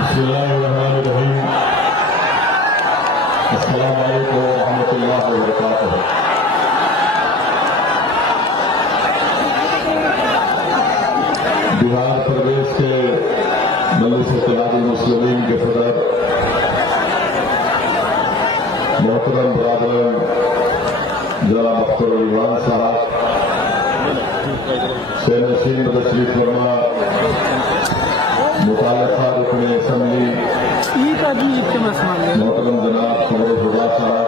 बिस्मिल्लाहिर्रहमानिर्रहीम। अस्सलामु अलैकुम व रहमतुल्लाहि व बरकातुहू। बिहार प्रदेश के मजलिस इत्तेहादुल मुस्लिमीन के सदर मोहतरम बरादरान जनाब अख्तर इमरान साहब, शेर नशीन तशरीफ फरमा मुताल्लिका रुकन असेंबली मोहतरम जनाब कमरुल हुदा साहब,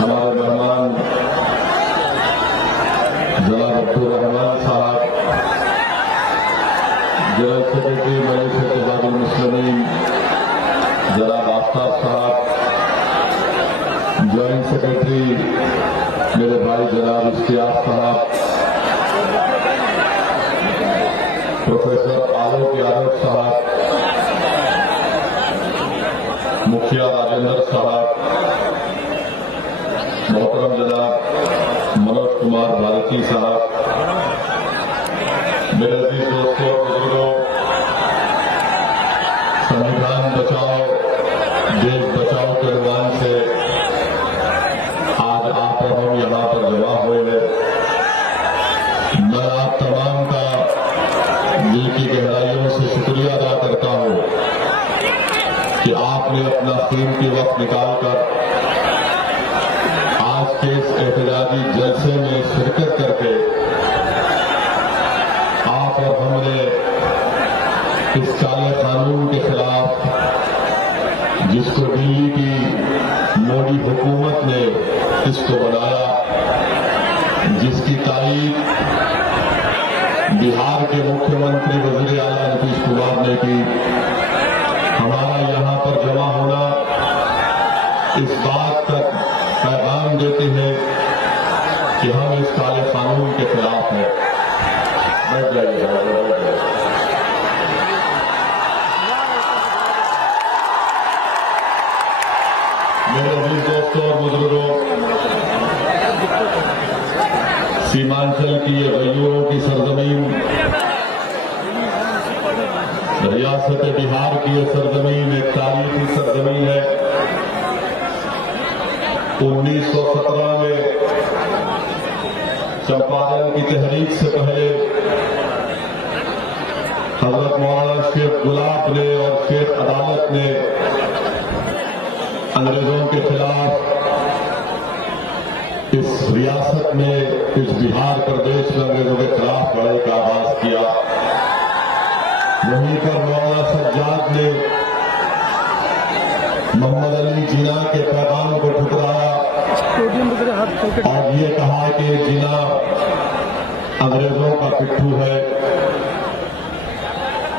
हमारे मेहमान जनाब अब्दुल रहमान साहब, जनरल सेक्रेटरी मजलिस इत्तेहादुल मुस्लिमीन जनाब आफ्ताब साहब, ज्वाइंट सेक्रेटरी मेरे भाई जनाब इश्तियाक साहब, प्रोफेसर आलोक यादव साहब, मुखिया राजेंद्र साहब, मोहतरम जनाब मनोज कुमार भारती साहब, मेरे अजीज दोस्तों और बुजुर्गों, संविधान बचाओ देश बचाओ के अभियान से आज आप और हम यहाँ पर जमा हुए हैं। मैं आप तमाम का दिल की गहराइयों से शुक्रिया अदा करता हूँ कि आपने अपना कीमती वक्त निकालकर आज के इस एहतजाजी जलसे में शिरकत करके आप और हमने इस काले कानून के खिलाफ, जिसको दिल्ली की मोदी हुकूमत ने इसको बनाया, जिसकी तारीफ बिहार के मुख्यमंत्री वजीर आला नीतीश कुमार ने की, हमारा यहाँ पर जमा होना इस बात तक पैगाम देते हैं कि हम इस काले कानून के खिलाफ हैं। बैठ जाइए। मेरे अजीज दोस्तों और बुजुर्गों, सीमांचल की ये गयूरों की सरजमीन, रियासत बिहार की ये सरजमीन एक तारीखी सरजमीन है। 1917 में चंपारण की तहरीक से पहले हजरत मौलाना शेख गुलाब ने और शेख अदालत ने अंग्रेजों के खिलाफ इस रियासत में, इस बिहार प्रदेश में अंग्रेजों के खिलाफ लड़ाई का आगाज किया। वहीं पर मौलाना सज्जाद ने मोहम्मद अली जिन्ना के पैगाम को ठुकराया और ये कहा कि जिन्ना अंग्रेजों का पिट्ठू है।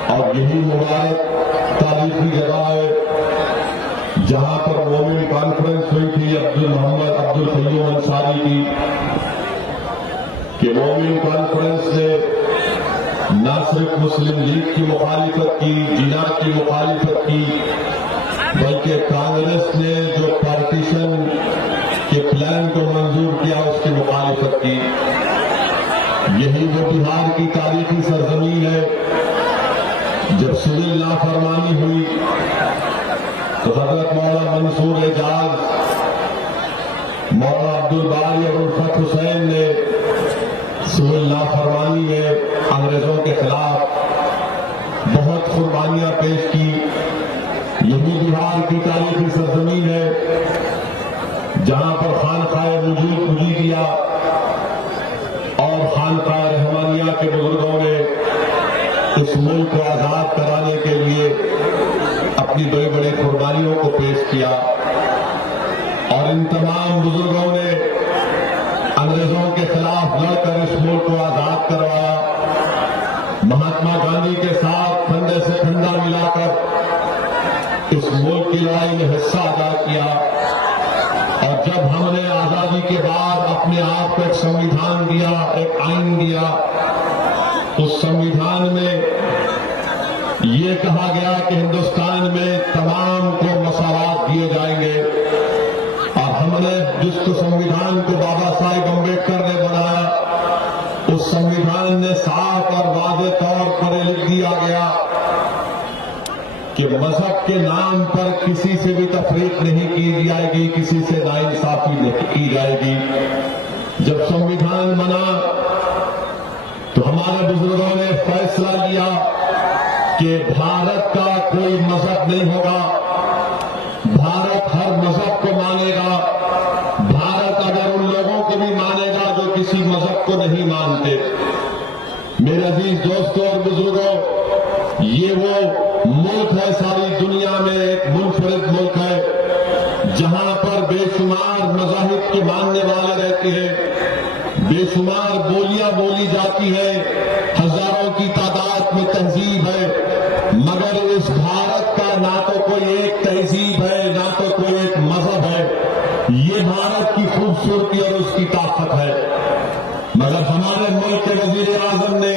और यही मुबारक तारीखी जगह है जहां पर मोमिन कॉन्फ्रेंस हुई थी अब्दुल क़य्यूम अंसारी की, कि मोमिन कॉन्फ्रेंस ने न सिर्फ मुस्लिम लीग की मुखालिफत की, जिन्ना की मुखालिफत की, बल्कि कांग्रेस ने जो पार्टीशन के प्लान को मंजूर किया उसकी मुखालिफत की। यही वो बिहार की तारीखी सरजमीन है जब सिविल नाफरमानी हुई तो हजरत मौलाना मंसूर एजाज, मौलाना अब्दुल बारी और उल्फत हुसैन ने सिविल नाफरमानी में अंग्रेजों के खिलाफ बहुत कुर्बानियां पेश की। यही बिहार की तारीखी सरजमीन है जहां पर खानकाए वजूद पूजी किया और खानकाए रहमानिया के बुजुर्गों ने इस मुल्क को आजाद कराने के लिए अपनी बड़ी बड़ी कुर्बानियों को पेश किया। और इन तमाम बुजुर्गों ने अंग्रेजों के खिलाफ लड़कर इस मुल्क को आजाद करवाया। महात्मा गांधी के साथ कंधे से कंधा मिलाकर इस मुल्क की लड़ाई में हिस्सा अदा किया। और जब हमने आजादी के बाद अपने आप को एक संविधान दिया, एक आइन दिया, उस संविधान में ये कहा गया कि हिंदुस्तान में तमाम को मसावात दिए जाएंगे। और हमने जिस संविधान को बाबा साहेब अम्बेडकर ने बनाया, उस संविधान ने साफ और वाज़ेह तौर पर लिख दिया गया कि मजहब के नाम पर किसी से भी तफरीक नहीं की जाएगी, किसी से नाइंसाफी नहीं की जाएगी। जब संविधान बना तो हमारे बुजुर्गों ने फैसला लिया कि भारत का कोई मजहब नहीं होगा, भारत हर मजहब को मानेगा, भारत अगर उन लोगों को भी मानेगा जो किसी मजहब को नहीं मानते। मेरे अजीज दोस्तों और बुजुर्गों, ये वो मुल्क है सारी दुनिया में एक मुनफरिद मुल्क है जहां पर बेशुमार मज़ाहिब के मानने वाले रहते हैं, बेशुमार बोलियां बोली जाती है, हजारों की तादाद में तहजीब है, मगर इस भारत का ना तो कोई एक तहजीब है ना तो कोई एक मजहब है। ये भारत की खूबसूरती और उसकी ताकत है। मगर हमारे मुल्क के वजीर आजम ने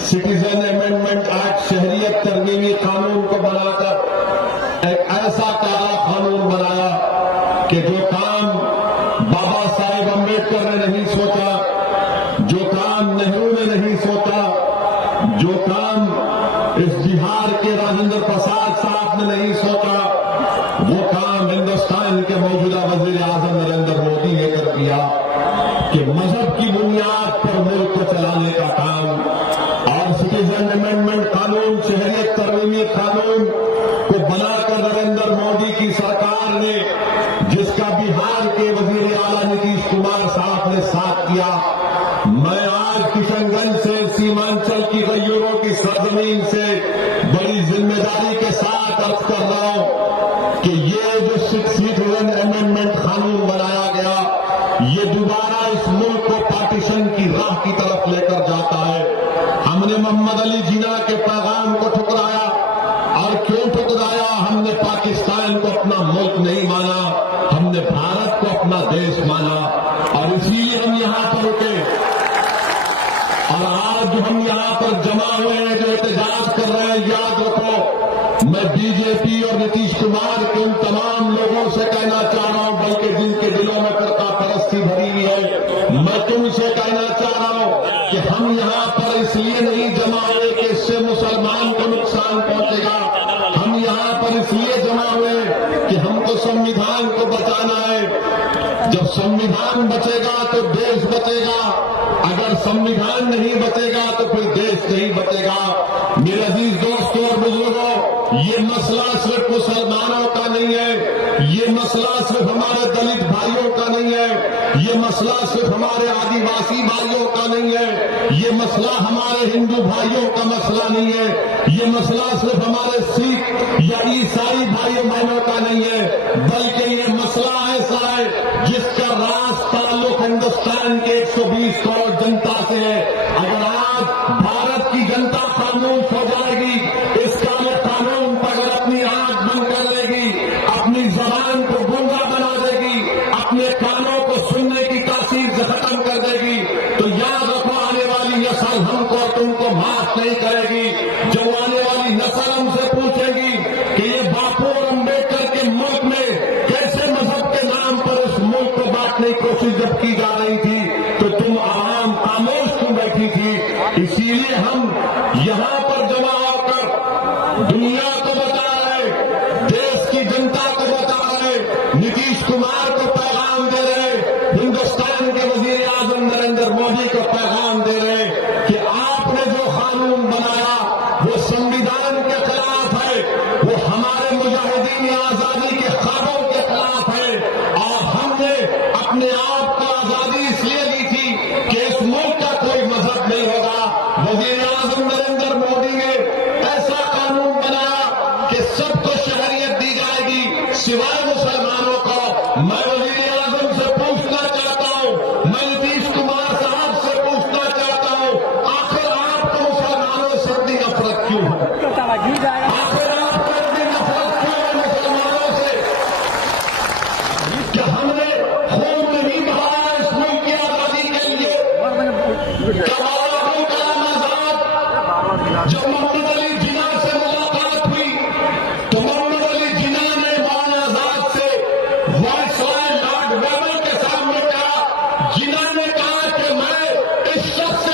सिटीजन अमेंडमेंट एक्ट, शहरियत तरमीमी कानून को बनाकर एक ऐसा काला कानून बनाया कि जो काम बाबा साहेब अम्बेडकर ने नहीं सोचा, जो काम नेहरू ने नहीं सोचा, जो काम इस बिहार के राजेंद्र प्रसाद साहब ने नहीं सोचा, वो काम हिंदुस्तान के मौजूदा वजीर आजम नरेंद्र मोदी ने कर दिया कि मजहब की बुनियाद पर मुल्क को चलाने का काम। और सिटीजन अमेंडमेंट कानून, शहरियत तरमीमी कानून को बनाकर नरेंद्र मोदी की सरकार ने, जिसका बिहार के वजीर आला नीतीश कुमार साहब ने साथ दिया, मैं आज किशनगंज से, सीमांचल की गैयरों की सरजमीन से बड़ी जिम्मेदारी के साथ अर्ज कर रहा हूं कि ये जो सिटीजन अमेंडमेंट कानून बनाया गया, ये दोबारा इस मुल्क को पार्टीशन की राह की तरफ लेकर जाता है। हमने मोहम्मद अली जिन्ना के पैगाम को ठुकराया, और क्यों ठुकराया? हमने पाकिस्तान को अपना मुल्क नहीं माना, हमने भारत को अपना देश माना, और इसीलिए हम यहां पर रुके। और आज जो हम यहां पर जमा हुए हैं, जो एहतजाज कर रहे हैं, याद रखो, मैं बीजेपी और नीतीश कुमार के उन तमाम लोगों से कहना चाह रहा हूं, बल्कि जिनके दिलों में फिरका परस्ती भरी हुई है, मैं तुमसे कहना चाह रहा हूं कि हम यहां पर इसलिए नहीं जमा हुए कि इससे मुसलमान को नुकसान पहुंचेगा। हम यहां पर इसलिए जमा हुए कि हमको संविधान को बचाना है। जब संविधान बचेगा तो देश बचेगा, अगर संविधान नहीं बचेगा तो फिर देश नहीं बचेगा। मेरे अजीज दोस्तों और बुजुर्गों, ये मसला सिर्फ मुसलमानों का नहीं है, ये मसला सिर्फ हमारे दलित भाइयों का नहीं है, ये मसला सिर्फ हमारे आदिवासी भाइयों का नहीं है, ये मसला हमारे हिंदू भाइयों का मसला नहीं है, ये मसला सिर्फ हमारे सिख या ईसाई भाइयों बहनों का नहीं है, बल्कि ये मसला ऐसा है जिसका राज ताल्लुक हिंदुस्तान के 120 करोड़ जनता से है। अगर आज भारत की जनता खामोश हो जाएगी, इस काले कानून पर अगर अपनी आंख बंद कर लेगी, अपनी जबान को गूंगा बना देगी, अपने कानों को सुनने की तासीर से खत्म कर देगी, तो याद रखो आने वाली नस्ल हमको और तुमको माफ नहीं करेगी। जब आने वाली नस्ल हमसे पूछेगी कि ये बापू और अम्बेडकर के मुल्क में कैसे मजहब के नाम पर इस मुल्क को बांटने की कोशिश जब की जा रही थी, तो तुम आवाम खामोश क्यों बैठी थी? इसीलिए हम यहां पर जमा होकर दुनिया को बता रहे, देश की जनता को बता रहे, नीतीश कुमार को पैगाम दे रहे, हिंदुस्तान के वजीर आजम नरेंद्र मोदी को पैगाम दे रहे कि आपने जो कानून बनाया वो संविधान के खिलाफ है, वो हमारे मुजाहिदीन आजादी के ख्वाबों के खिलाफ है। और हमने अपने आप को आजादी इसलिए दी थी कि इस मुल्क का कोई मजहब नहीं होगा। वजीर आजम नरेंद्र मोदी ने ऐसा कानून बनाया कि सबको शहरियत दी जाएगी सिवाय मुसलमानों को। मैं वजीर आजम से पूछना चाहता हूं, मैं नीतीश कुमार साहब से पूछना चाहता हूं, आखिर आपको मुसलमानों से इतनी नफरत क्यों है? आखिर आपको इतनी नफरत क्यों है मुसलमानों से? क्या हमने खून नहीं बहाया इस मुल्क की आजादी के लिए? क्या अब्दुल कलाम आजाद, जब मोहम्मद अली जिन्ना से मुलाकात हुई तो मोहम्मद अली जिन्ना ने मौलाना आजाद से वायसराय लॉर्ड वेवर के सामने कहा, जिन्ना ने कहा कि मैं इस शख्स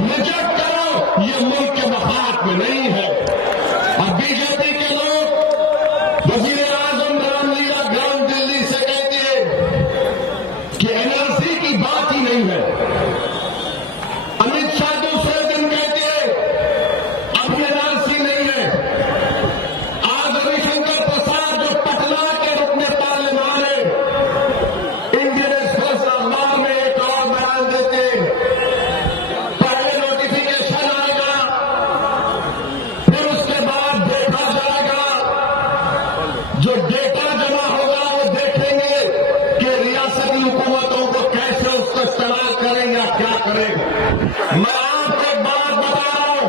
रिजेक्ट करो, ये मुल्क के मफाद में नहीं है। और बीजेपी के लोग वजीर आजम रामलीला ग्राम दिल्ली से कहते हैं कि एनआरसी की बात ही नहीं है। अमित शाह दूसरे दिन कहते हैं अब एनआरसी नहीं है। आज रविशंकर प्रसाद जो पटना के रुकने पार्लियामान है, इंडियन एक्सप्रेस अखबार में एक और बयान देते पहले नोटिफिकेशन आएगा, फिर उसके बाद देखा जाएगा। जो डेटा जमा होगा वो देखेंगे कि रियासती हुकूमतों को कैसे उसका इस्तेमाल करें या क्या करें। मैं आपको एक बात बता रहा हूं,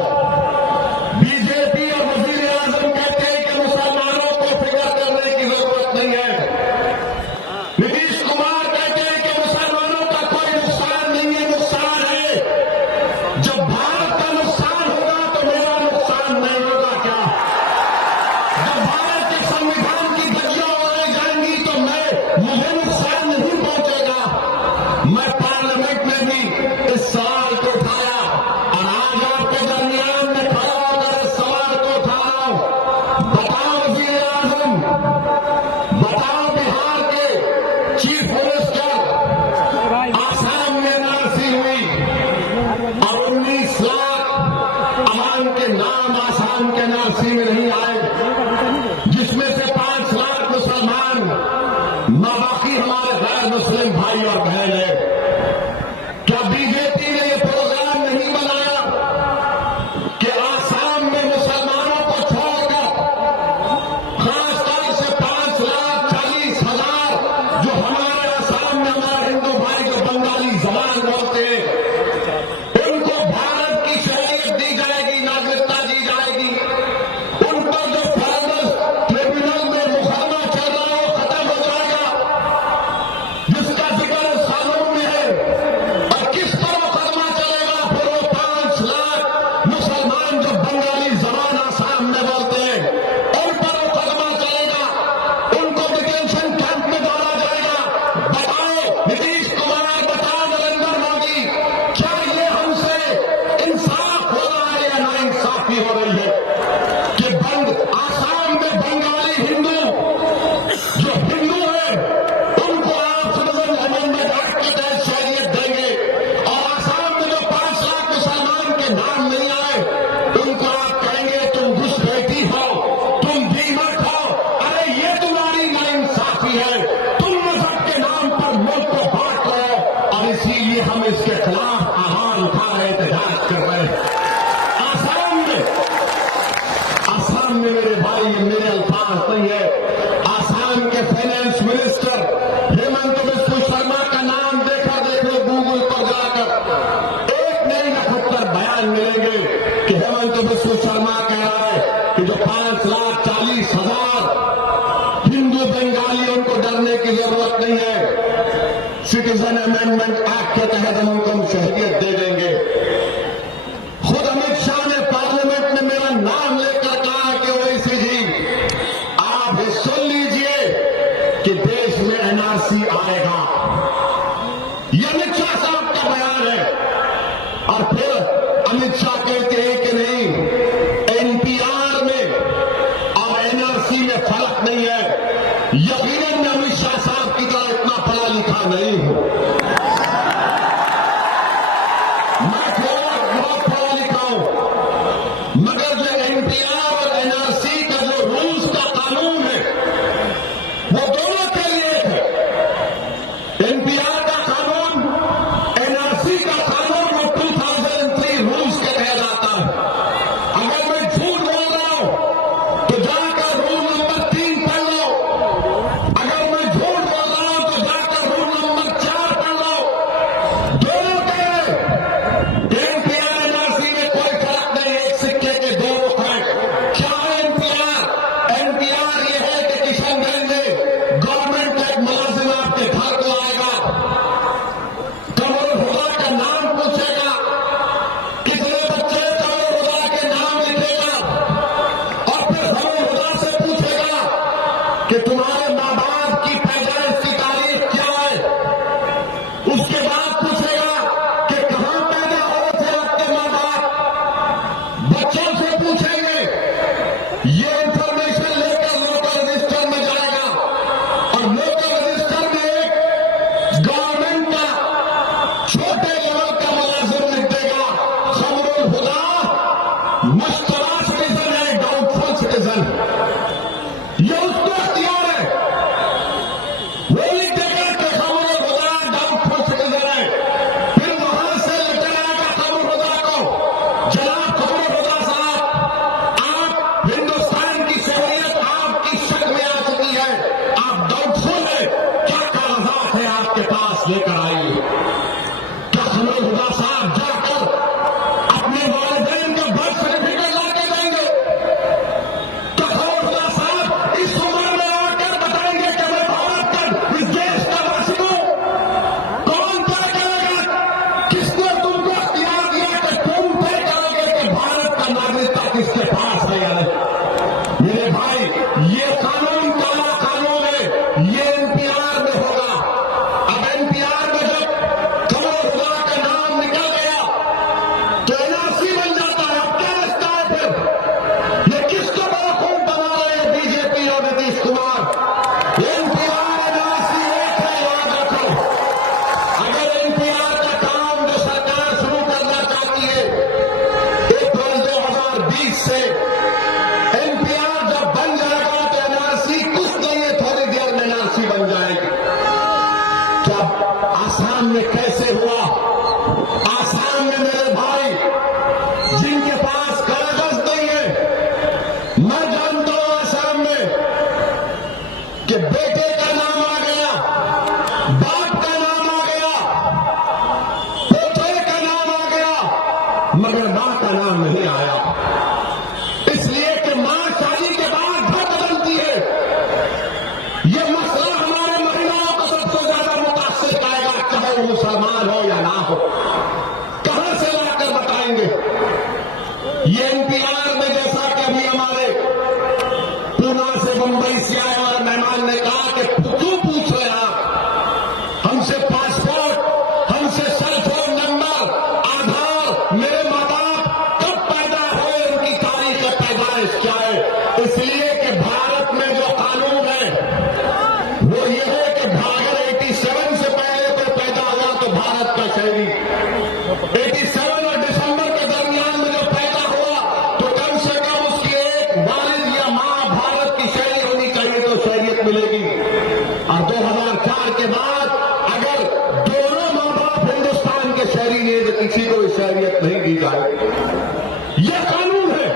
बीजेपी और वजीर आजम कहते हैं कि मुसलमानों को फिक्र करने की जरूरत नहीं है। नीतीश कुमार कहते हैं कि मुसलमानों का कोई नुकसान नहीं है। नुकसान है, जब भारत का नुकसान होगा तो मेरा नुकसान नहीं होगा क्या? जब भारत के संविधान की गलियां उड़ाई जाएंगी तो मुझे नुकसान नहीं पहुंचेगा। मैं पार्लियामेंट में भी इस सवाल को उठाया और आज आपके दरमियान में खड़ा होकर इस सवाल को उठा रहा हूं। बताओ वजीर आजम, बताओ बिहार के चीफ मिनिस्टर, आसाम में एनआरसी हुई और 19 लाख अवाम के नाम आसाम के एनआरसी में नहीं आए, जिसमें से 5 लाख मुसलमान, बाकी हमारे गैर मुस्लिम भाई और बहन है। क्या बीजेपी ने यह प्रोग्राम नहीं बनाया कि आसाम में मुसलमानों को छोड़कर खासतौर से 5,40,000 जो हमारे आसाम में हमारे हिंदू भाई जो बंगाली जबान बोलते हैं, उनको भारत की शहरियत दी जाएगी, नागरिकता दी जाएगी। उन पर जो फॉरेनर्स ट्रिब्यूनल में मुकदमा चल रहा है वो खत्म हो जाएगा, जिसका जिक्र इस कानून में है। और किस पर मुकदमा चलेगा? फिर वो 5 लाख मुसलमान जो बंगाली जबान आसाम में बोलते हैं, उन पर मुकदमा चलेगा। उनको डिटेंशन कैंप में डाला जाएगा। बताओ नीतीश कुमार, बताओ नरेंद्र मोदी, क्या ये हमसे इंसाफ हो रहा है या नाइंसाफी हो रही है कि आसाम में बंगाली हिंदू जो हिंदू है उनको आप सिटीजन अमेंडमेंट एक्ट के तहत शहरियत देंगे, और आसाम में जो 5 लाख मुसलमान के नाम नहीं आए उनको आप कहेंगे तुम घुसपैठी हो, तुम दीमक हो। अरे ये तुम्हारी नाइंसाफी है। तुम मजहब के नाम पर मुल्क को बांट रहे हो और इसीलिए हम इसके खिलाफ आवाज उठा रहे, एहतजाज कर रहे हैं। आसाम में मेरे भाई, मेरे अल्फाज नहीं है, आसाम के फाइनेंस मिनिस्टर हेमंत बिस्वा शर्मा का नाम देख लो गूगल पर जाकर, एक नहीं 78 बयान मिलेंगे कि हेमंत बिस्वा शर्मा कह रहा है कि जो 5,40,000 हिंदू बंगाली, उनको डरने की जरूरत नहीं है। सिटीजन अमेंडमेंट एक्ट के तहत हम उनको शहरियत दे देंगे। खुद अमित शाह ने पार्लियामेंट में मेरा नाम लेकर कहा कि ओवैसी जी आप सुन लीजिए कि देश में एनआरसी आएगा। यह अमित शाह साहब का बयान है। और फिर अमित शाह कहते हैं कि नहीं, एनपीआर में और एनआरसी में फर्क नहीं है। यकीनन मैं अमित शाह साहब की तरह इतना पढ़ा लिखा नहीं हूं। मैं बहुत पढ़ा लिखा हूं, मगर जो एनपीआर और एनआरसी का जो रूल्स का कानून है वो दोनों के लिए है। एनपीआर का कानून, एनआरसी का कानून वो 2003 रूल्स के तहत आता है। मगर मां का नाम नहीं आया, इसलिए कि मां शादी के बाद घर बदलती है। यह मसला हमारे महिलाओं को सबसे ज्यादा मुतासिर करेगा, चाहे वो मुसलमान हो या ना हो। कहां से लाकर बताएंगे? ये एनपीआर में जैसा कि अभी हमारे पूना से मुंबई से आए और मेहमान ने कहा कि क्यों पूछ रहे आप हमसे पासपोर्ट, हमसे सेलफोन नंबर, आधार, मेरे माँ बाप कब पैदा हुए, उनकी तारीख पैदाइश क्या है? इसलिए कि भारत में जो कानून है वो ये है कि अगर 87 से पहले कोई पैदा हुआ तो भारत का शहरी, 87 और दिसंबर के दरमियान में जो पैदा हुआ तो कम से कम उसकी एक वालिद या मां भारत की शहरी होनी चाहिए तो शहरियत मिलेगी। और 2004 के बाद अगर दोनों मां बाप हिंदुस्तान के शहरी नहीं तो किसी को भी शहरियत नहीं दी जाएगी। यह कानून है।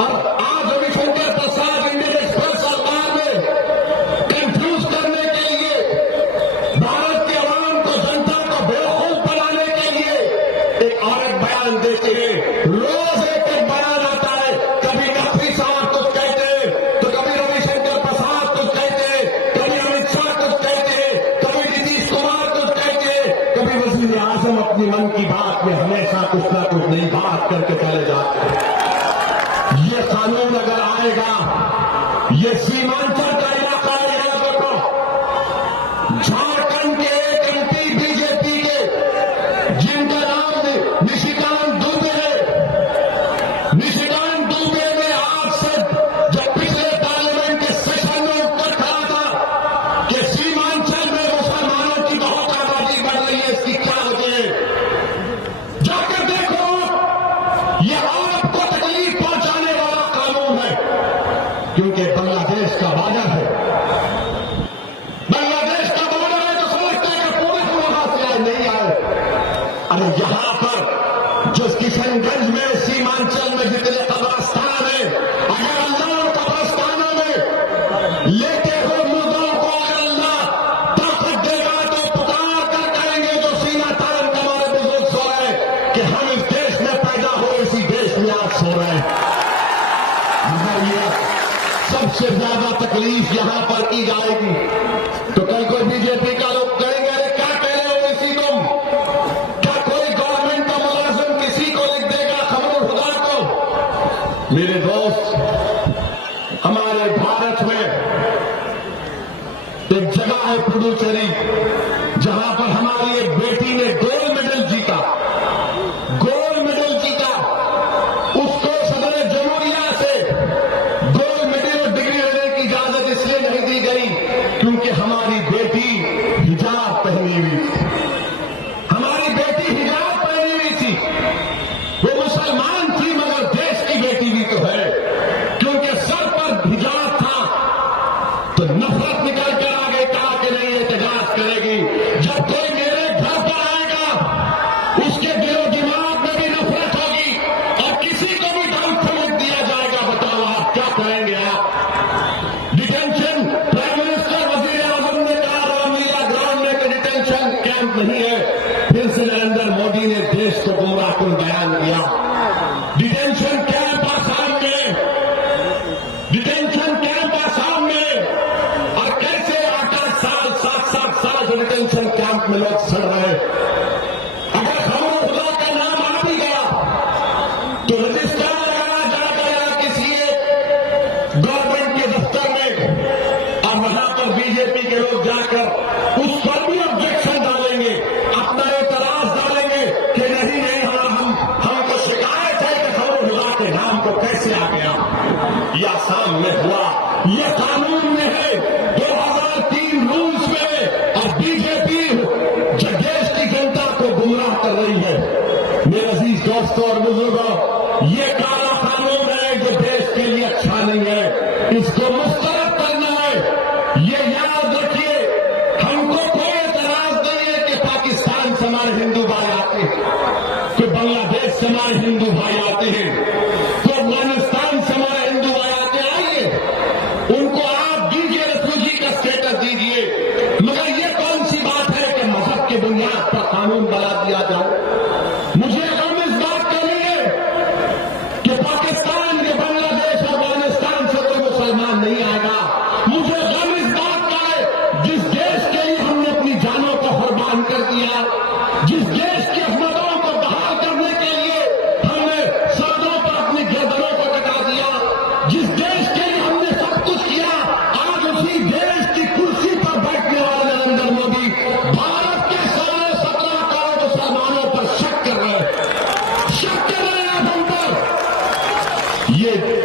अब आज रविशंकर प्रसाद इंडियन एक्सप्रेस सरकार में कंफ्यूज करने के लिए, भारत के अवाम को, जनता को बेवकूफ बनाने के लिए एक औरत बयान देती है। रोज एक एक बयान आता है, कभी नकवी साहब कुछ कहते हैं तो कभी रविशंकर प्रसाद कुछ कहते हैं, कभी अमित शाह कुछ कहते हैं, कभी नीतीश कुमार कुछ कहते हैं, कभी वजीर आजम अपनी मन की बात में हमेशा कुछ ना कुछ नई बात करके चले जाते हैं। ये कानून अगर आएगा, ये सीमांचल का इलाका है, याद रखो। झारखंड के एक एमपी बीजेपी के जिनका नाम निशिकांत दुबे है, निशिकांत दुबे ने आज से जब पिछले पार्लियामेंट के सेशन में उत्तर खड़ा था कि सीमांचल में मुसलमानों की बहुत आबादी बढ़ रही है, इसकी क्या वजह है? जाकर देखो, यह आपको तकलीफ पहुंचाने वाला कानून है, क्योंकि बांग्लादेश का बॉर्डर है। बांग्लादेश का बॉर्डर है तो समझते हैं कि पूरे हम वहां से आए नहीं आए। अरे यहां पर जो किशनगंज में, सीमांचल में जितने कब्रस्तान है, अगर अल्लाह उन कब्रस्तानों में लेते हुए मुर्दों को अगर अल्लाह ताकत देगा तो पुकार कर करेंगे जो सीना तान के हमारे बुजुर्ग सो रहे कि हम इस देश में पैदा हुए, इसी देश में आज सो रहे हैं। मगर ये सबसे ज्यादा तकलीफ यहां पर की जाएगी तो कल कोई बीजेपी का लोग कहेंगे, अरे क्या कह रहे हो इसी तुम? क्या कोई गवर्नमेंट का मुलाजिम किसी को लिख देगा खबरों खुदा को? मेरे दोस्त, हमारे भारत में एक जगह है पुडुचेरी, जहां पर हमारी एक बेटी ने गोल्ड मेडल जीता, गोल्ड मेडल जीता। उसको सदर जमहूरिया से गोल्ड मेडल और डिग्री लेने की इजाजत इसलिए नहीं दी गई क्योंकि हमारी बेटी हिजाब पहनी हुई थी। हमारी बेटी हिजाब पहनी हुई थी। वो मुसलमान थी मगर देश की बेटी भी तो है, क्योंकि सर पर हिजाब था तो नफरत निकल कर आ गई, कहा कि नहीं एहतजाज करेगी। जब कोई मेरे घर पर आएगा उसके दिलो दिमाग में भी नफरत होगी और किसी को भी डाउन फलक दिया जाएगा। बताओ आप क्या करेंगे? आप डिटेंशन, प्राइम मिनिस्टर वजीर आजम ने कहा रामलीला ग्राउंड में डिटेंशन कैंप नहीं है, फिर से नरेंद्र मोदी ने देश को गुमराह कर बयान दिया। डिटेंशन कैंप आसाम में, डिटेंशन कैंप आसाम में, और कैसे 8-8 साल 7-7 साल से डिटेंशन कैंप में लोग सड़ रहे। अगर खबरों खुदा का नाम आ भी गया तो रजिस्ट्रार लगाना जाकर किसी एक गवर्नमेंट के दफ्तर में और वहां पर बीजेपी के लोग जाकर उस पर भी ऑब्जेक्शन डालेंगे, अपना एतराज डालेंगे कि नहीं नहीं हमको शिकायत है कि खबरों खुदा के नाम को कैसे आ गया। यह आसाम में हुआ, यह कानून में है, 2003 रूल्स में, और बीजेपी देश की जनता को गुमराह कर रही है। मेरे अजीज दोस्तों और बुजुर्गों, ये काला कानून है जो देश के लिए अच्छा नहीं है, इसको मुस्तरद करना है। ये याद रखिए, हमको कोई एतराज नहीं है कि पाकिस्तान से हमारे हिंदू भाई आते हैं, कि बांग्लादेश से हमारे हिंदू भाई आते हैं, तो अफगानिस्तान से हमारे हिंदू भाई आते हैं। आइए, उनको आप दीजिए, रेफ्यूजी का स्टेटस दीजिए, मगर ये कौन सी बात है कि मजहब की बुनियाद पर कानून बना दिया जाए? मुझे हम इस बात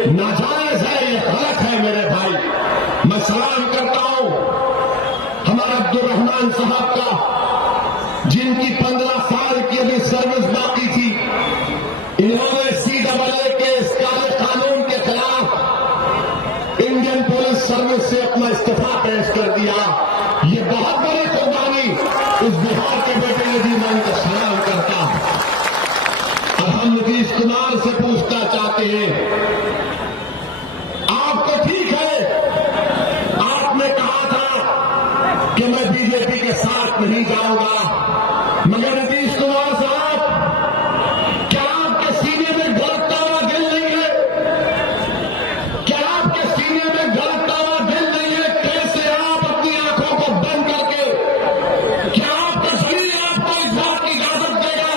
नाजायज है, ये गलत है मेरे भाई। मैं सलाम करता हूं हमारे अब्दुल रहमान साहब का, जिनकी 15 साल की अभी सर्विस बाकी थी। इन्होंने CAA के इस काले कानून के खिलाफ इंडियन पुलिस सर्विस से अपना इस्तीफा पेश कर दिया। ये बहुत बड़ी कुर्बानी इस बिहार के बेटे ने दी, मैं उनको सलाम करता हूं। अब हम नीतीश कुमार से पूछना चाहते हैं, आपको ठीक है, आपने कहा था कि मैं बीजेपी के साथ नहीं जाऊंगा, मगर नीतीश कुमार साहब, क्या आपके सीने में गलता हुआ दिल नहीं है? क्या आपके सीने में गलता हुआ दिल नहीं है? कैसे आप अपनी आंखों को बंद करके, क्या आपका शरीर आपको इस बात की इजाजत देगा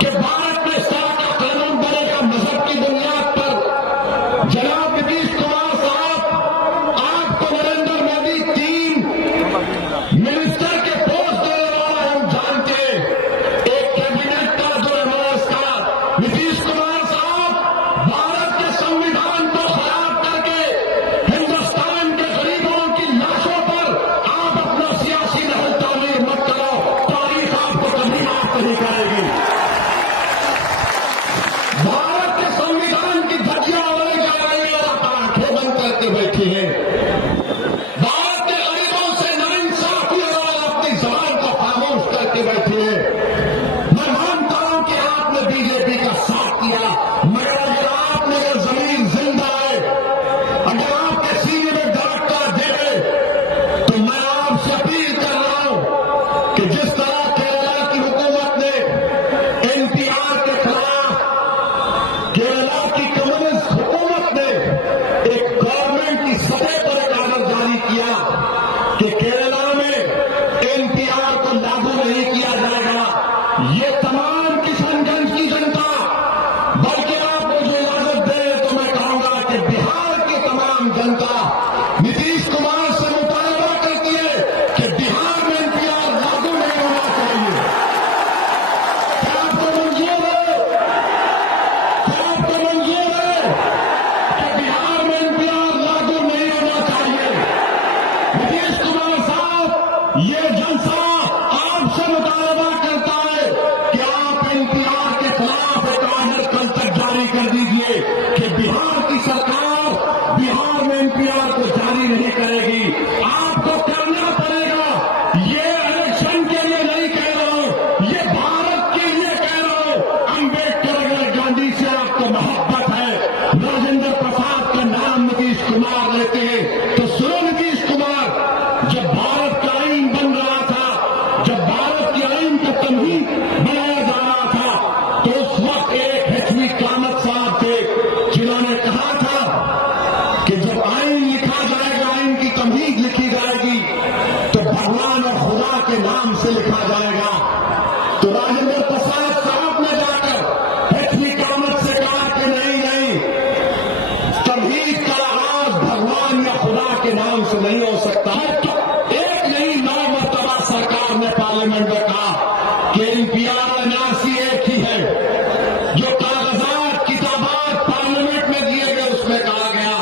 कि भारत में इस तरह का कानून बनेगा मजहब की बुनियाद पर? जनाब नीतीश कुमार साहब, आपको नरेंद्र मोदी 3 मिनिस्टर के पोस्ट देने वाला हम जानते हैं, एक कैबिनेट का जो नमस्कार। नीतीश कुमार साहब, भारत के संविधान को खराब करके हिंदुस्तान के गरीबों की लाशों पर आप अपना सियासी लहर तामीर मत करो, तारीख आपको कभी माफ नहीं करेगी। भारत के संविधान की धज्जियां उड़ाई जा रही है और आप आंखें बंद करके बैठे हैं। भारत के गरीबों से नाइंसाफी और अपनी जबान को खामोश करके बैठे हैं। मैं मानता हूं कि आपने बीजेपी का साथ किया, मगर अगर आपने जमीन जिंदा है, अगर आपके सीने में धड़कता दे, तो मैं आपसे अपील कर रहा हूं कि जिस तरह केरला की हुकूमत ने NPR के खिलाफ, केरला की कम्युनिस्ट हुकूमत ने एक गवर्नमेंट की सतह पर एक आदेश जारी किया कि केरला में NPR को लागू नहीं किया जाएगा। ये तमाम किशनगंज की जनता, बल्कि आप मुझे इजाजत दें तो मैं कहूंगा कि बिहार की तमाम जनता नीतीश कुमार से मुतालबा करती है कि बिहार में NPR लागू नहीं होना चाहिए। क्या आपको मंजूर है? क्या आपको मंजूर है कि बिहार में NPR लागू नहीं होना चाहिए? नीतीश कुमार साहब, ये जलसा आपसे मुतालबा करता है कि आप NPR के खिलाफ एक ऑर्डर कल तक जारी कर दीजिए कि बिहार की सरकार बिहार में NPR को जारी नहीं करेगी। आपको करना पड़ेगा। ये इलेक्शन के लिए नहीं कह रहा हूं, ये भारत के लिए कह रहा हूं। अंबेडकर अगर गांधी से आपको मोहब्बत है, राजेंद्र प्रसाद का नाम नीतीश कुमार लेते हैं, तो सुनो नीतीश कुमार, जब भारत का आईन बन रहा था, जब भारत के आईन को तमहीद बनाया जा रहा था, तो उस वक्त एक HV कामत साहब थे जिन्होंने कहा था कि जब आईन लिखा जाएगा, आईन की तमहीद लिखी जाएगी, तो भगवान और खुदा के नाम से लिखा जाएगा। तो राजेंद्र प्रसाद साहब ने जाकर HV कामत से कहा कि नहीं नहीं, तमहीद का आगाज भगवान या खुदा के नाम से नहीं हो सकता है। तो एक नहीं 9 मरतबा सरकार ने पार्लियामेंट में कहा कि NPR NRC एक ही है। जो कागजात किताबात पार्लियामेंट में दिए गए उसमें कहा गया,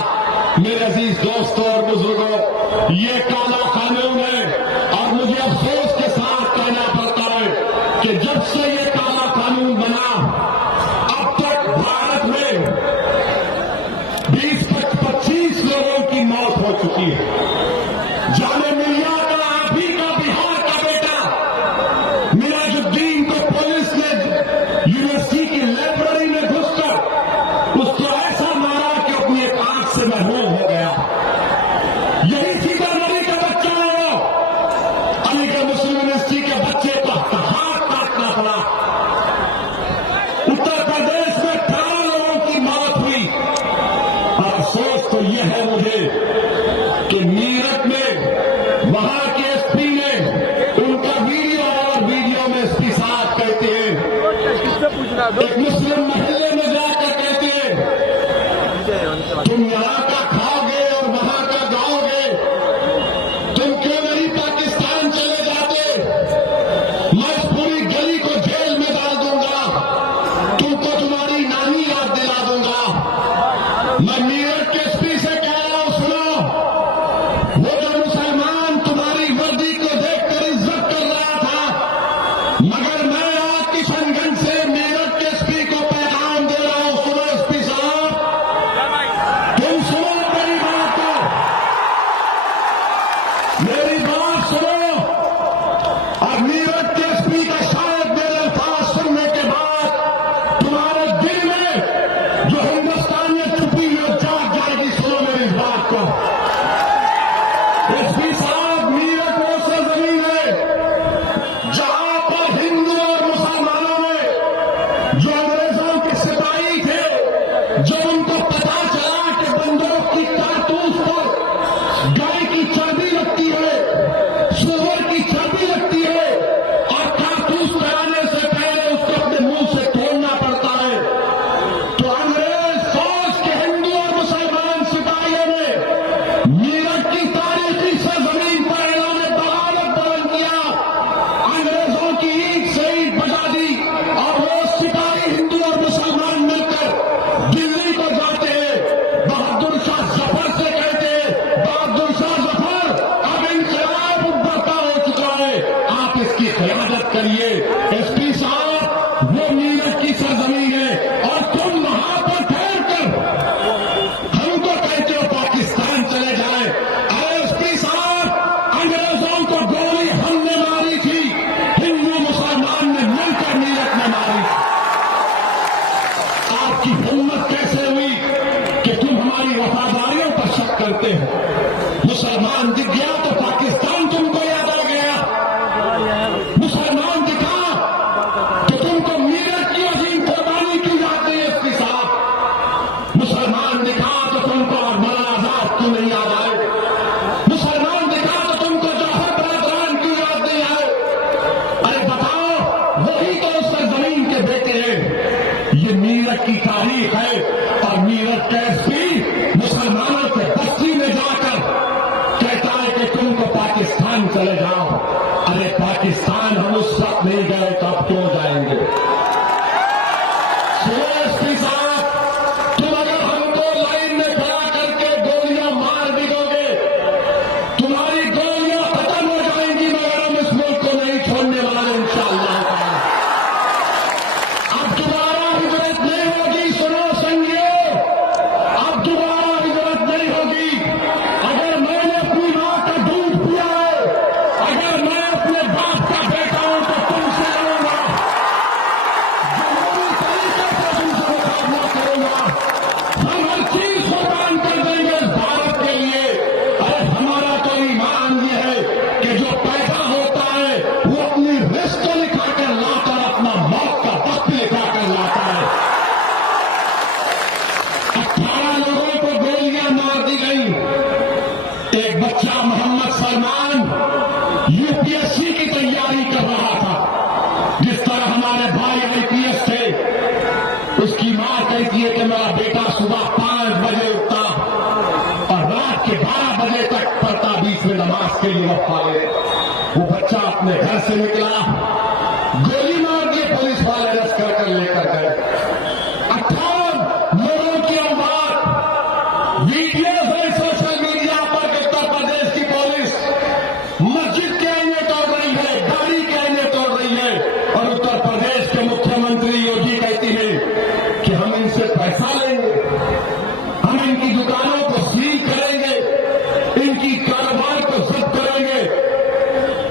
मेरे अजीज दोस्तों और बुजुर्गों, ये काला कानून है और मुझे अफसोस के साथ कहना पड़ता है कि जब से ये काला कानून बना, अब तक भारत में 20-25 लोगों की मौत हो चुकी है। जाने मिलिया का, आप ही का, बिहार का बेटा मिराजुद्दीन को पुलिस ने यूनिवर्सिटी की लाइब्रेरी में घुसकर उसको ऐसा मारा कि अपनी एक आंख से महरूम हो गया। यही सीतामढ़ी का बच्चा है वो। अलीगढ़ मुस्लिम यूनिवर्सिटी के बच्चे को हाथ काटना पड़ा। उत्तर प्रदेश में 18 लोगों की मौत हुई। और अफसोस तो यह है मुझे कि मीरठ में वहां के SP ने उनका वीडियो में SP साहब कहते हैं, एक मुस्लिम महल्ले में जाकर कहते हैं, तुम यहां का खाओगे और वहां का गाओगे, तुम क्यों नहीं पाकिस्तान चले जाते? मैं इस पूरी गली को जेल में डाल दूंगा, तुमको तुम्हारी नानी याद दिला दूंगा। मैं मीरठ के एसपी से कह रहा हूं, सुनो, वो जो मुसलमान तुम्हारी वर्दी को देखकर इज्जत कर रहा था, मगर मैं आज किशनगंज से मीरठ के एसपी को पैगाम दे रहा हूं, सुनो एसपी साहब, तुम सुनो मेरी बात को, मेरी बात सुनो। और मीरठ के एसपी का शायद मेरे अल्फाज सुनने के बाद तुम्हारे दिल में जो हिंदुस्तानियत छुपी हुई जाग जाएगी, सुनो मेरी बात को। एसपी साहब, मीरठ वो सरजमीन है जहां पर हिंदू और मुसलमानों में जो अंग्रेजों के सिपाही थे, जब उनको पता चला कि बंदूक की कारतूस पर गाय की चर्बी लगती है, सूअर की चर्बी लगती है, और कारतूस कराने से पहले उसको अपने मुंह से तोड़ना पड़ता है, तो अंग्रेज फौज के हिंदू और मुसलमान सिपाहियों ने मीरठ की तारीखी सरजमीन पर इन्होंने बगावत बुलंद किया, अंग्रेजों की ईंट से ईंट बजा दी, और वो सिपाही हिंदू और मुसलमान मिलकर दिल्ली को जाते हैं, बहादुर शाह जफर से कहते हैं, बहादुर शाह जफर, अब इंकलाब उभरता हो चुका है, आप इसकी क़यादत करिए। एसपी साहब, वो मीरठ की सरजमीन है, और तुम वहां पर ठहरकर हमको कहते हो पाकिस्तान चले जाए। अरे एसपी साहब, अंग्रेजों को गोली हमने मारी थी, हिंदू मुसलमान ने मिलकर मीरठ में मारी थी। आपकी हिम्मत कैसे हुई कि तुम हमारी वफादारियों पर शक करते हो? मुसलमान दिख गया तो पाकिस्तान तुमको याद आ गया, मुसलमान दिखा तो तुमको मीरठ की अजीम कुर्बानी की याद नहीं। एसपी साहब, मुसलमान दिखा तो तुमको मौलाना आजाद क्यों नहीं याद आए? मुसलमान दिखा तो तुमको जौहर बरदरान की याद नहीं आए? अरे बताओ, वही तो उस सरजमीन के बेटे हैं। ये मीरठ की तारीख है, और मीरठ का एसपी मुसलमानों के बस्ती में जाकर कहता है कि तुमको पाकिस्तान चले जाओ। अरे पाकिस्तान हम उस वक्त नहीं गए तो अब क्यों जाएंगे? सुनो एसपी साहब, तुम अगर हमको लाइन में खड़ा करके गोलियां मार भी दोगे, तुम्हारी गोलियां खत्म हो जाएंगी, मगर हम इस मुल्क को नहीं छोड़ने वाले इंशाअल्लाह। अब दोबारा हिजरत नहीं होगी, सुनो संगियों, अब दोबारा हिजरत नहीं होगी। अगर मैंने अपनी मां का दूध पिया है, अगर मैं अपने बाप का बेटा हूं, तो तुमसे लड़ूंगा, जमहूरी तरीके से तुमसे मुकाबला करूंगा। हम हर चीज कुर्बान कर देंगे इस भारत के लिए। अरे हमारा तो ईमान ये है कि जो पैदा होता है वो अपनी रिस्क को लिखा कर लाकर अपना मौत का वक्त लिखा कर लाता है। 18 लोगों को गोलियां मार दी गई। एक बच्चा मोहम्मद सलमान यूपीएससी की तैयारी कर रहा था, जिस तरह हमारे भाई आईपीएस थे। उसकी मां कहती है कि मेरा बेटा सुबह 5 बजे उठता और रात के 12 बजे तक पढ़ता, बीच में नमाज के लिए वक्त पाले। वो बच्चा अपने घर से निकला, गोली मार दी, पुलिस वाले अरेस्ट कर लेकर गए। 18 लोगों की अमवात, वीडियोज है सोशल मीडिया पर कि उत्तर प्रदेश की पुलिस मस्जिद के आईने तोड़ रही है, गाड़ी के आईने तोड़ रही है, और उत्तर प्रदेश के मुख्यमंत्री योगी कहती है कि हम इनसे पैसा लेंगे, हम इनकी दुकानों को सील करेंगे, इनकी कारोबार को जब्त करेंगे।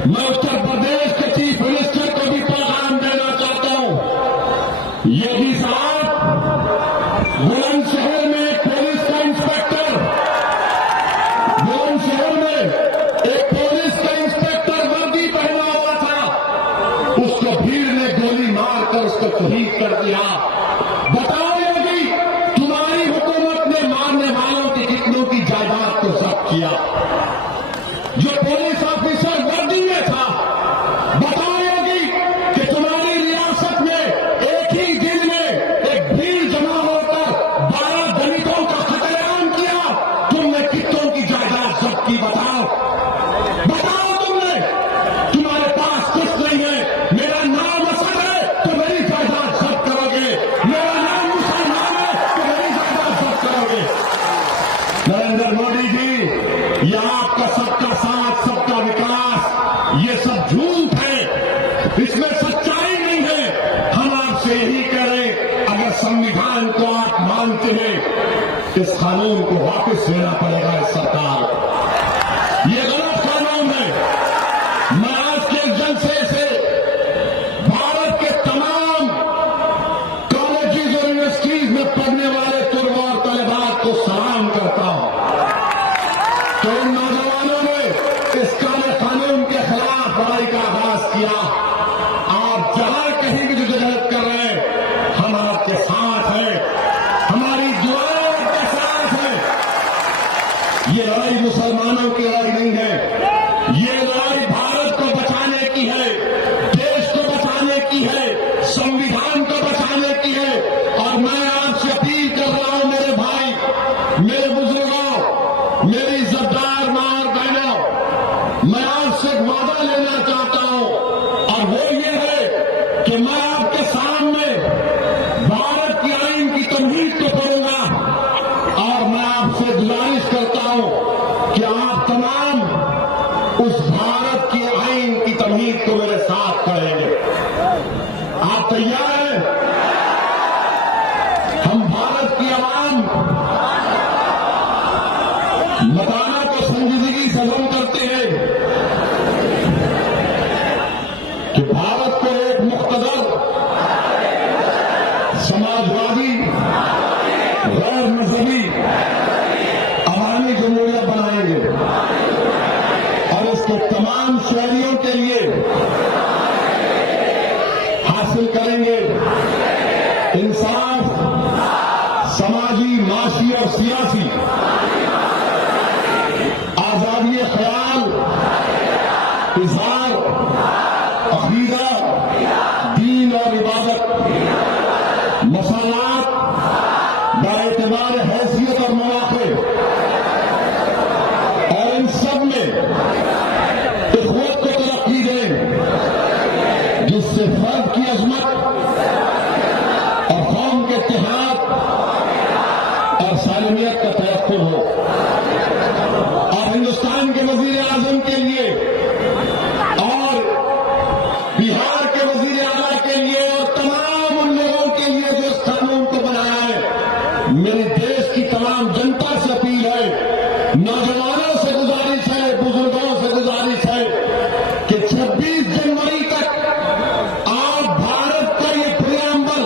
मैं उत्तर प्रदेश के चीफ मिनिस्टर को भी पैगाम देना चाहता हूं, योगी साहब, बुलंदशहर में एक पुलिस का इंस्पेक्टर, बुलंदशहर में एक पुलिस का इंस्पेक्टर वर्दी पहना हुआ था, उसको भीड़ ने गोली मारकर उसको शहीद कर दिया। बताओ योगी, तुम्हारी हुकूमत ने मारने वालों की कितनों की जायदाद को जब्त किया? जो पुलिस ऑफिसर वर्दी में था, बताओ योगी कि तुम्हारी रियासत में एक ही दिन में एक भीड़ जमा होकर 12 दलितों का कत्लेआम किया, तुमने कितनों की जायदाद जब्त की? बताओ, बताओ तुमने। तुम्हारे पास कुछ नहीं है, मेरा नाम असद है तो मेरी जायदाद जब्त करोगे, मेरा नाम संविधान को आप मानते हैं, इस कानून को वापस लेना पड़ेगा इस सरकार को। ये गलत कानून है। मैं आज के जलसे से भारत के तमाम कॉलेजेस और यूनिवर्सिटीज में पढ़ने वाले तुर्क और तलबात को सलाम करता हूं। तो इन नौजवानों ने इस काले कानून के खिलाफ लड़ाई का आगाज किया। आप जहां कहीं भी जो जगह कर रहे हैं, हम आपके साथ हैं, हमारी दुआएं आपके साथ हैं। ये लड़ाई मुसलमानों की लड़ाई नहीं है, ये लड़ाई भारत को बचाने की है, देश को बचाने की है, संविधान को बचाने की है। और मैं आपसे अपील कर रहा हूं मेरे भाई, मेरे बुजुर्गों, मेरी इज्जतदार मां और बहनों, मैं आपसे एक वादा लेना चाहता हूं, और वो ये है कि मैं आपके सामने भारत की आईन की तमहीद को करूंगा, और मैं आपसे गुजारिश करता हूं कि आप तमाम उस भारत की आईन की तमहीद को मेरे साथ करेंगे। आप तैयार हैं? हम भारत की आवाम मतदान को संजीदगी से हम करते हैं कि भारत को एक मुख्तदर, समाजवादी, गैर मजहबी अवामी जमहूरियत बनाएंगे, और इसके तमाम शहरियों के लिए हासिल करेंगे इंसाफ, समाजी, माशी और सियासी आजादी ख्याल, इजहार, अकीदा, दीन और इबादत, मसालात बाएतबार हैसियत और मौके, और इन सब में इख्वत को तरक्की दें, जिससे फर्द की अजमत और कौम के इत्तेहाद और सालमियत का तयक्कुन हो। और हिंदुस्तान के वजीर आजम के लिए और बिहार के वजीर आला के लिए और तमाम उन लोगों के लिए जो इस कानून को बनाया है, मेरे देश की तमाम जनता से अपील है, नौजवानों से गुजारिश है, बुजुर्गों से गुजारिश है कि 26 जनवरी तक आप भारत का ये प्रियम्बल,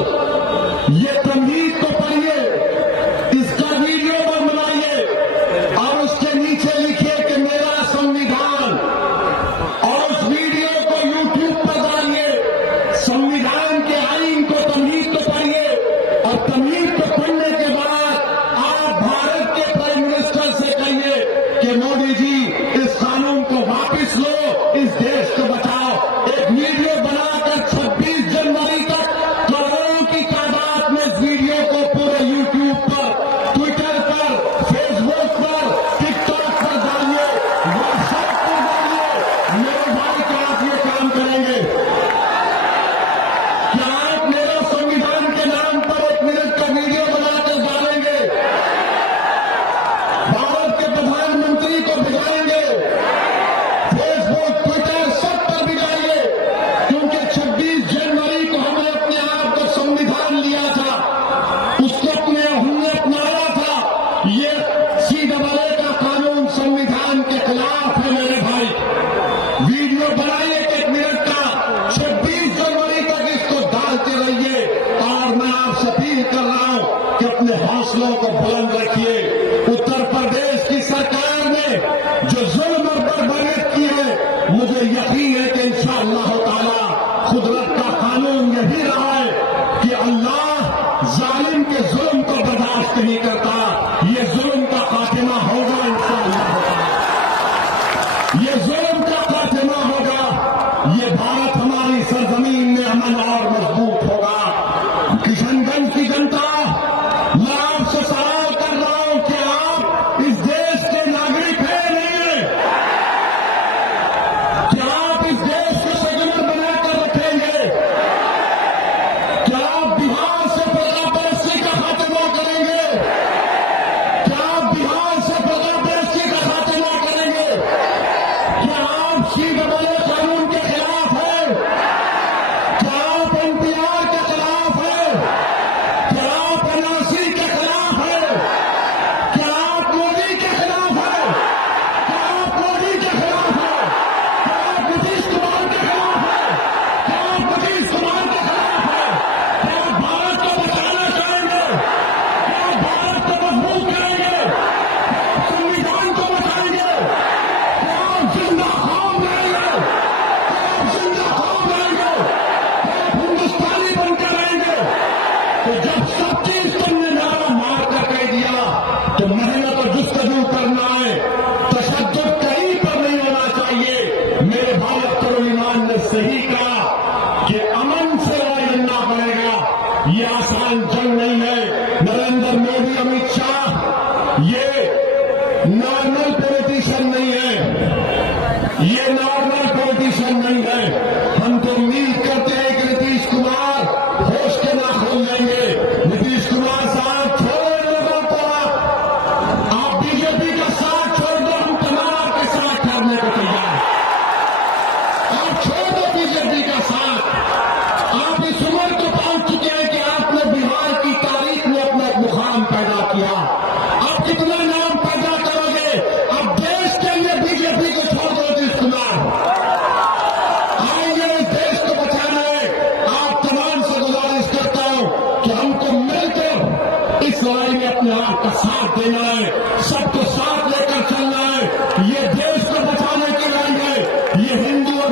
ये तमहीद को पढ़िए, इसका वीडियो बनवाइए, और उसके नीचे लिखिए कि मेरा संविधान, और उस वीडियो को यूट्यूब पर डालिए। संविधान के आईन को, तमहीद को पढ़िए, और तमहीद को पढ़ने के बाद आप भारत के प्राइम मिनिस्टर से कहिए कि मोदी जी, इस कानून को वापस लो, इस देश को बचाओ। एक वीडियो बनाकर 26 जनवरी तक करोड़ों की तादाद में इस वीडियो को पूरे यूट्यूब पर, ट्विटर पर, फेसबुक पर, टिकटॉक पर डालिए, व्हाट्सएप पर डालिए। मेरे भाई, क्या आप ये काम करेंगे? क्या आप मेरा संविधान के नाम पर 1 मिनट का वीडियो बनाकर डालेंगे? भारत के प्रधानमंत्री को भिजाएंगे, फेसबुक, ट्विटर, सब पर भिजाइए, क्योंकि 26 जनवरी को हमने अपने आप को संविधान लिया था, उसको हमने अपनाया था। ये CAA का कानून संविधान के खिलाफ है मेरे भाई। वीडियो बनाइए 1 मिनट का, 26 जनवरी तक इसको डालते रहिए। और मैं आपसे अपील कर रहा हूं कि अपने हौसलों को बुलंद रखिए। उत्तर प्रदेश की सरकार ने जो जुल्म और बर्बरियत की है, मुझे यकीन है कि इंशाअल्लाह ताला कुदरत का कानून यही रहा है कि अल्लाह जालिम के जुल्म को बर्दाश्त नहीं करता। ये जुल्म का खात्मा होगा इंशाअल्लाह ताला, ये जुल्म का खात्मा होगा। ये भारत, हमारी सरजमीन में अमन और मजबूत होगा। किशनगंज की जनता, मैं आपसे सवाल कर रहा हूं कि सब चीज तुमने नारा मार कर कह दिया तो मेहनत और जुस्तजू करना है, तशद्दुद कहीं पर नहीं होना चाहिए। मेरे भाई अख्तरुल ईमान ने सही कहा कि अमन से लड़ाई लड़ना पड़ेगा, ये आसान जंग नहीं है। नरेंद्र मोदी, अमित शाह ये नॉर्मल पॉलिटिशियन नहीं है, ये नॉर्मल पॉलिटिशियन नहीं है। हम तो उम्मीद करते हैं कि नीतीश कुमार होश के नाखून लेंगे। नीतीश कुमार साहब छोड़ो लोगों को, आप बीजेपी का साथ छोड़ दो, हम तमाम के साथ करने को तैयार। आप छोड़ दो बीजेपी का साथ। आप इस उम्र को पहुंच चुके हैं कि आपने बिहार की तारीख में अपना एक मुकाम पैदा किया। आप कितना नाम पैदा करोगे? अब देश के लिए बीजेपी को छोड़ दो नीतीश कुमार। आइए इस देश को बचाना है। आप तमाम से गुजारिश करता हूं कि हमको मिलकर इस लड़ाई में अपने आप का साथ देना है, सबको साथ लेकर चलना है। ये देश को बचाने की लड़ाई है, ये हिंदू और